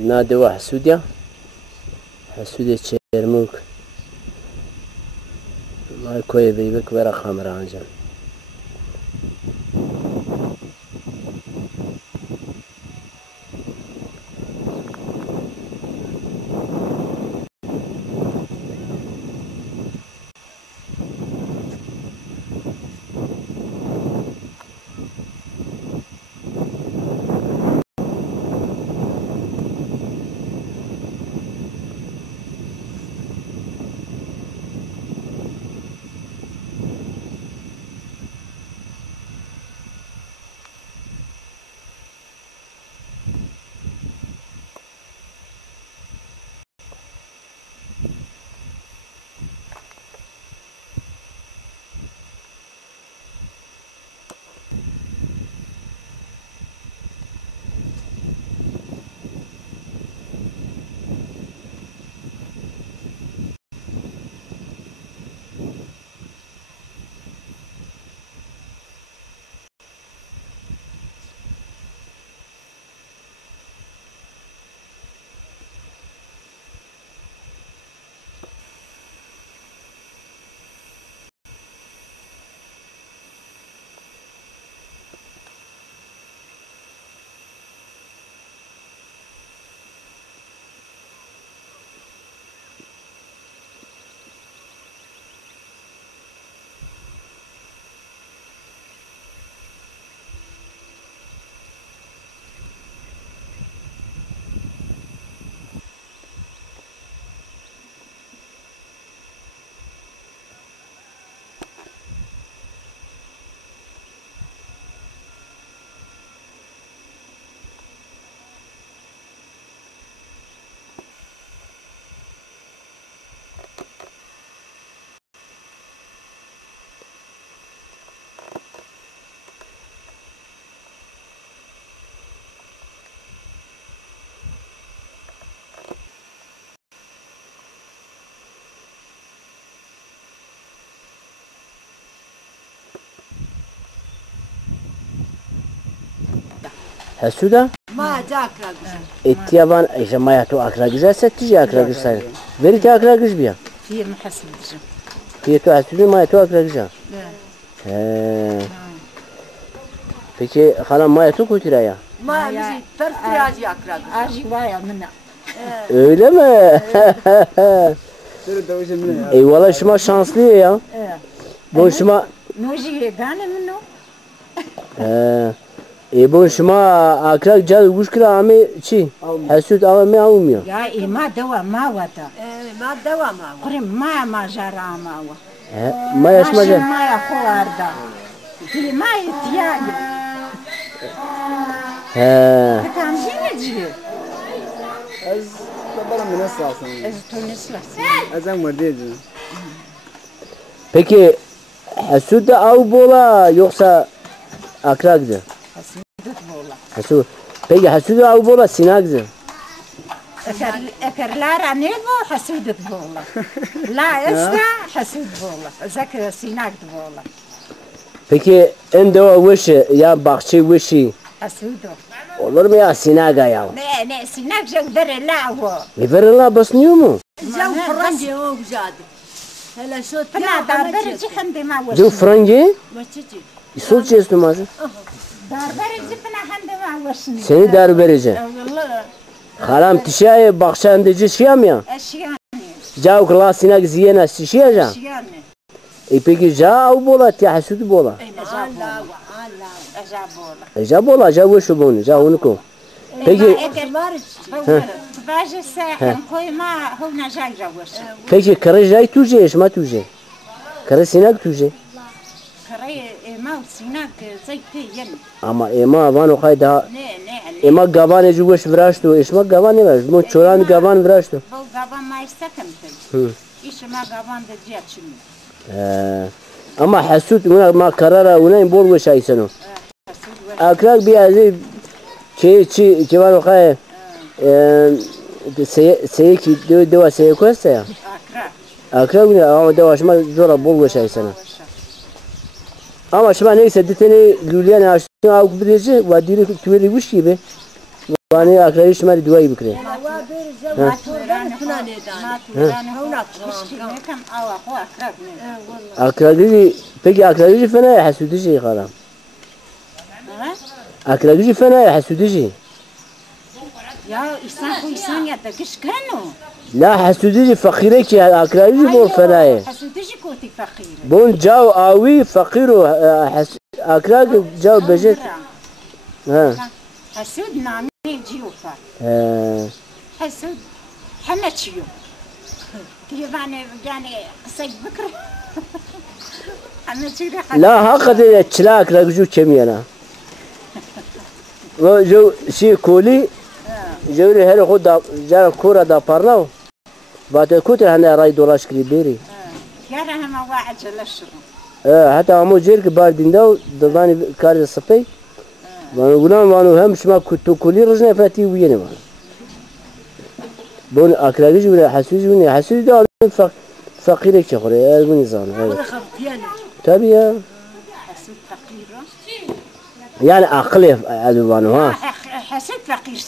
نادي واحد حسوديا حسوديا تشيرموك ما كوي بيبك ورا خمر عنجم حسودا ما جاكرا اتيابان ايش ما ياتو اكرا جزا ستجي اكرا جزا ساير بريت اكرا جز بيا في محسن بجا في تو حسودي ما ياتو اكرا جزا peki hala maya çok oturaya. ما مشي فرفراجي اكرا اجي وايا منا Öyle mi? Eyvallah şuma şanslı ya. Bu şuma نوجي غاني منه bu şuma akrak cad uşkira ami çi. Hasut ama almıyor. يا اي ما دوا ما وتا ما دوا ما قرم ما جرى ما و Maya şuma cad. ما يا خواردا في ما يتياجي كان جينجي از برام من اساسا از تونس از ام وديجي Peki Hasut da av bola yoksa akrakdı? حسودت بولا Hasut. Peki Hasut da av bola sinakdı? اكر لا رانيبو حسودت بولا لا استا حسود بولا ذاك سيناك بولا Peki en deva vışı ya bahçe vışı حسودو olur mu ya sinaga ya? ne سيناك جو در لا هو Liberal'a basmıyor mu? جو فرنجي هو بجادي هلا شو فنا داربر جي خندي ما وش Zil frangi ما تجي sol çestumazı. داربر جي فنا خندي ما وشني Seni derberice. والله Haram tişaya bakşandıcı şiyam ya. اشياء Cav kla sinak ziyena şiyaca. اشياء Peki cav bola ti hasudu bola. Ja bola ja vışı bunu ja onu ko. Peki باجي الساحل خوي ما هو نجاي جوش peki karı jay tuje eşma tuje. Karı sinak tuje. كري ما سيناك زي ين Ama ema vano kayda ne ema gavan eju vış vraştu eşma gavan ne var. Mo çoran gavan vraştu. bu gaban ma istekem Hı. iş ma gaban da ciğerçim Ama hasut ona ma karara ona bol vış aysano. Akrak bir azi çi var o kay seye ki deva seye koysa ya. akra Akrak ne ama deva şma zora bol vış aysano. Ama şma neyse diteni lülyen aştı av kubreci ve diri tüveli vış gibi. وانی اکراگیش مری دوایی بکره ما توران هونا تشتي كم او اخو اكرم اکراگیش پکی اکراگیش فنای حسودیشی خالم اکراگیش فنای حسودیشی يا إنسان يدقش كانوا لا حسودیشی فقیره که اکراگیش بول فنای حسوديش كوتي فقير بون جاو آوی فقیر و اکراگ جاو بجت ها حسود نامي جيوفا حسود حنتشيو يعني قصيد بكر حنتشيو لا حقا تشلا اکراگیشو کمی انا و جو شی کولی جوری هر خود جار کورا دا پرناو بعد کوتر هنه رای دولاش کری بیری يا هم واحد جلشرو حتی همو جیر که بار دینداو دبانی کار سپی وانو هم شما تو کولی رجنه فاتی وینه وان بون اکراگیش ولی حسودی دا فقیره چه خوره ارمونی زانه طبیعه حسود فقير يعني عقله ادوانو ها حسود فقير